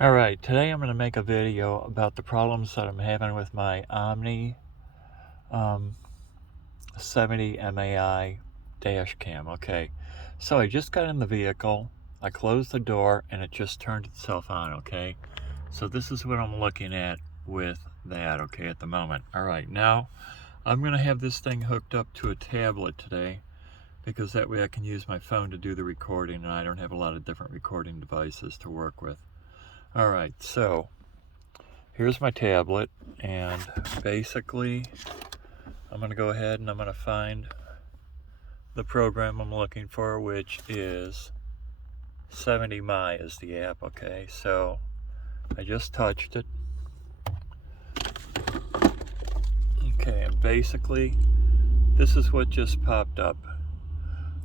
Alright, today I'm going to make a video about the problems that I'm having with my Omni 70 MAI dash cam. Okay, so I just got in the vehicle, I closed the door, and it just turned itself on. Okay, so this is what I'm looking at with that, okay, at the moment. Alright, now I'm going to have this thing hooked up to a tablet today, because that way I can use my phone to do the recording, and I don't have a lot of different recording devices to work with. Alright, so here's my tablet, and basically I'm going to go ahead and I'm going to find the program I'm looking for, which is 70My is the app. Okay, so I just touched it. Okay, and basically this is what just popped up.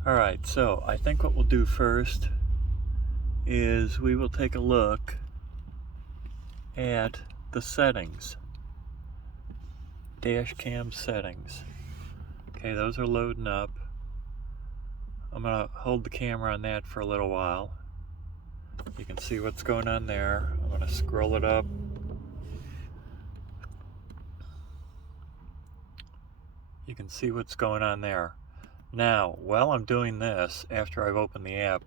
Alright, so I think what we'll do first is we will take a look at the settings, dash cam settings. Okay, those are loading up. I'm going to hold the camera on that for a little while. You can see what's going on there. I'm going to scroll it up. You can see what's going on there. Now, while I'm doing this, after I've opened the app,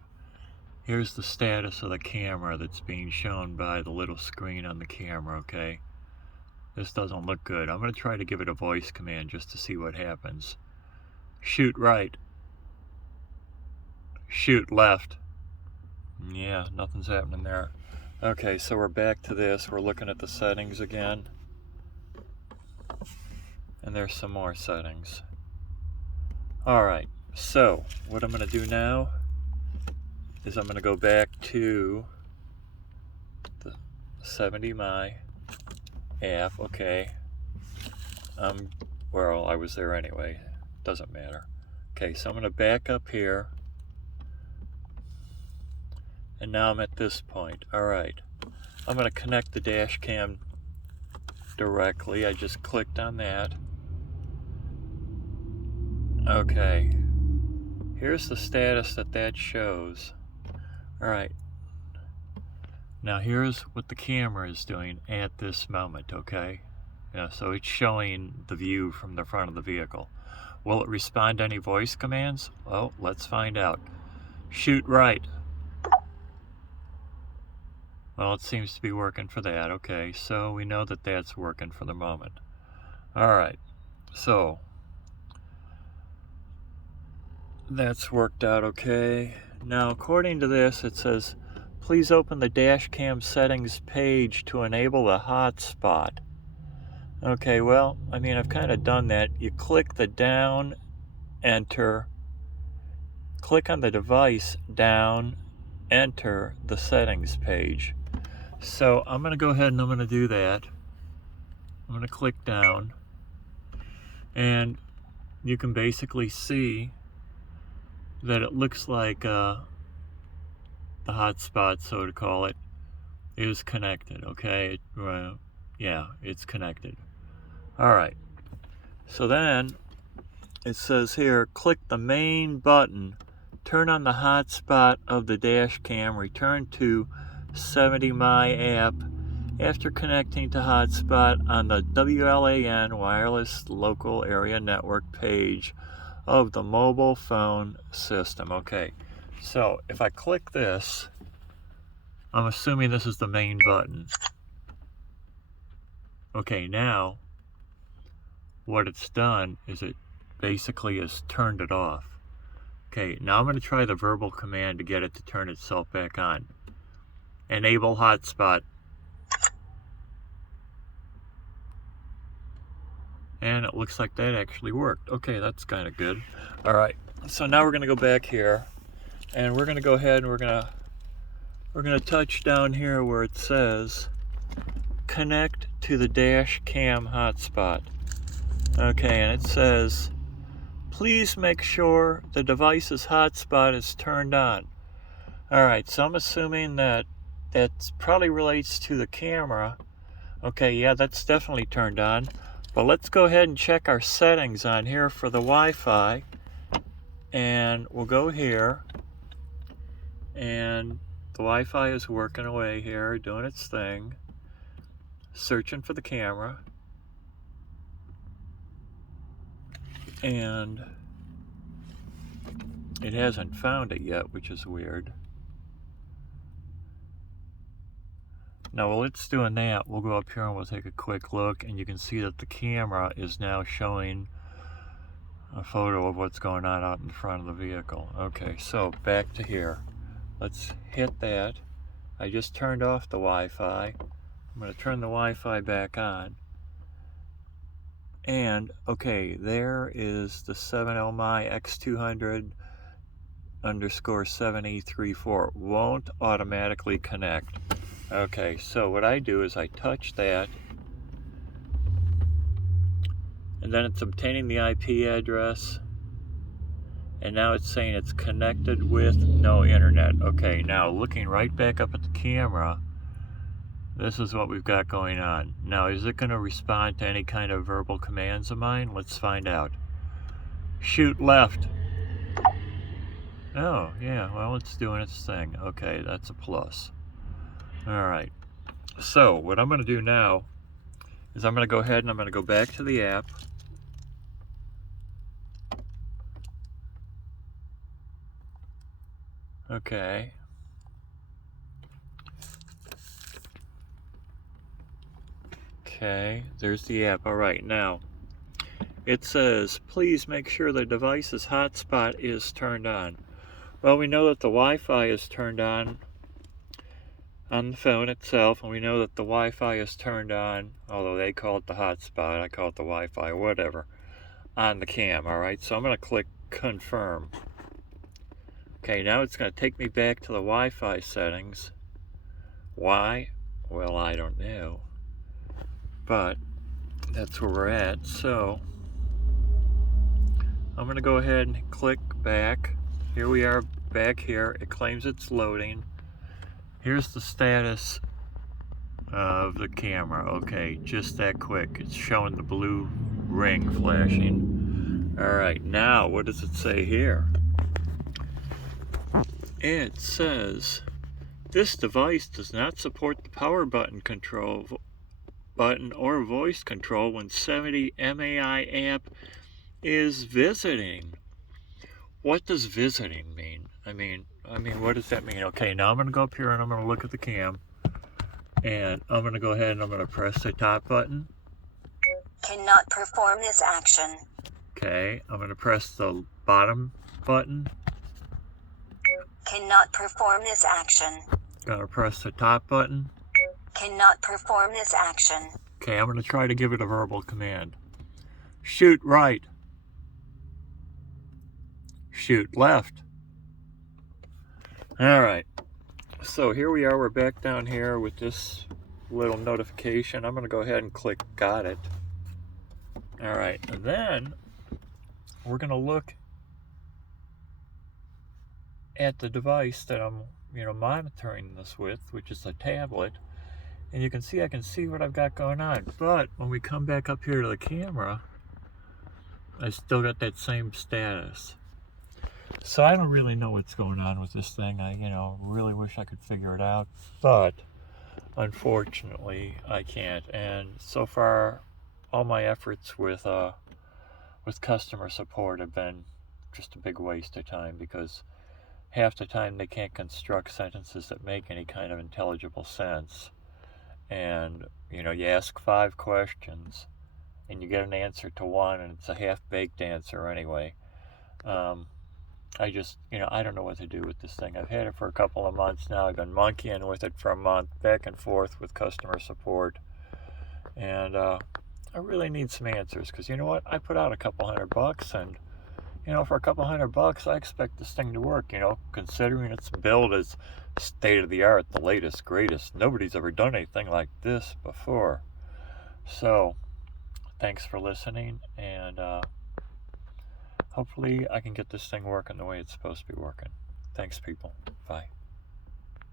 here's the status of the camera that's being shown by the little screen on the camera, okay? This doesn't look good. I'm going to try to give it a voice command just to see what happens. Shoot right. Shoot left. Yeah, nothing's happening there. Okay, so we're back to this. We're looking at the settings again. And there's some more settings. Alright, so what I'm going to do now is I'm going to go back to the 70My app. Okay. Well, I was there anyway. Doesn't matter. Okay, so I'm going to back up here. And now I'm at this point. Alright, I'm going to connect the dash cam directly. I just clicked on that. Okay, here's the status that shows. Alright, now here's what the camera is doing at this moment, okay? Yeah, so it's showing the view from the front of the vehicle. Will it respond to any voice commands? Well, let's find out. Shoot right. Well, it seems to be working for that. Okay, so we know that that's working for the moment. Alright, so that's worked out okay. Now, according to this, it says, please open the dash cam settings page to enable the hotspot. Okay, well, I mean, I've kind of done that. You click the down, enter, click on the device, down, enter the settings page. So I'm going to go ahead and I'm going to do that. I'm going to click down, and you can basically see that it looks like the hotspot, so to call it, is connected. Okay, yeah, it's connected. Alright, so then it says here, click the main button, turn on the hotspot of the dash cam, return to 70My app after connecting to hotspot on the WLAN wireless local area network page of the mobile phone system. Okay, so if I click this, I'm assuming this is the main button. Okay, now what it's done is it basically has turned it off. Okay, now I'm going to try the verbal command to get it to turn itself back on. Enable hotspot. And it looks like that actually worked. Okay, that's kind of good. Alright, so now we're going to go back here, and we're going to go ahead and we're going to touch down here where it says connect to the dash cam hotspot. Okay, and it says, please make sure the device's hotspot is turned on. Alright, so I'm assuming that probably relates to the camera. Okay, yeah, that's definitely turned on. But let's go ahead and check our settings on here for the Wi-Fi. And we'll go here. And the Wi-Fi is working away here, doing its thing, searching for the camera, and it hasn't found it yet, which is weird. Now while it's doing that, we'll go up here and we'll take a quick look, and you can see that the camera is now showing a photo of what's going on out in front of the vehicle. Okay, so back to here. Let's hit that. I just turned off the Wi-Fi. I'm going to turn the Wi-Fi back on. And, okay, there is the 7LMI X200 underscore 7E34. Won't automatically connect. Okay, so what I do is I touch that, and then it's obtaining the IP address, and now it's saying it's connected with no internet. Okay, now looking right back up at the camera, this is what we've got going on. Now, is it going to respond to any kind of verbal commands of mine? Let's find out. Shoot left. Oh, yeah, well, it's doing its thing. Okay, that's a plus. All right, so what I'm going to do now is I'm going to go ahead and I'm going to go back to the app. Okay. Okay, there's the app. All right, now it says, please make sure the device's hotspot is turned on. Well, we know that the Wi-Fi is turned on the phone itself, and we know that the Wi-Fi is turned on, although they call it the hotspot, I call it the Wi-Fi, whatever, on the cam. All right, so I'm going to click confirm. Okay, now it's going to take me back to the Wi-Fi settings. Why? Well, I don't know, but that's where we're at. So I'm going to go ahead and click back. Here we are back here. It claims it's loading. Here's the status of the camera. Okay, just that quick. It's showing the blue ring flashing. All right, now what does it say here? It says, this device does not support the power button control button or voice control when 70 MAI app is visiting. What does visiting mean? I mean, what does that mean? Okay, now I'm going to go up here and I'm going to look at the cam. And I'm going to go ahead and I'm going to press the top button. Cannot perform this action. Okay, I'm going to press the bottom button. Cannot perform this action. Going to press the top button. Cannot perform this action. Okay, I'm going to try to give it a verbal command. Shoot right. Shoot left. Alright, so here we are, we're back down here with this little notification. I'm going to go ahead and click got it. Alright, and then we're going to look at the device that I'm monitoring this with, which is a tablet, and you can see I can see what I've got going on. But when we come back up here to the camera, I still got that same status. So I don't really know what's going on with this thing. I really wish I could figure it out, but unfortunately I can't. And so far all my efforts with customer support have been just a big waste of time, because half the time they can't construct sentences that make any kind of intelligible sense. And you ask 5 questions and you get an answer to 1, and it's a half-baked answer anyway. I just, I don't know what to do with this thing. I've had it for a couple of months now. I've been monkeying with it for a month, back and forth with customer support. And I really need some answers, because you know what? I put out a couple $100, and for a couple $100, I expect this thing to work, considering its build is state-of-the-art, the latest, greatest. Nobody's ever done anything like this before. So, thanks for listening, and hopefully I can get this thing working the way it's supposed to be working. Thanks, people. Bye.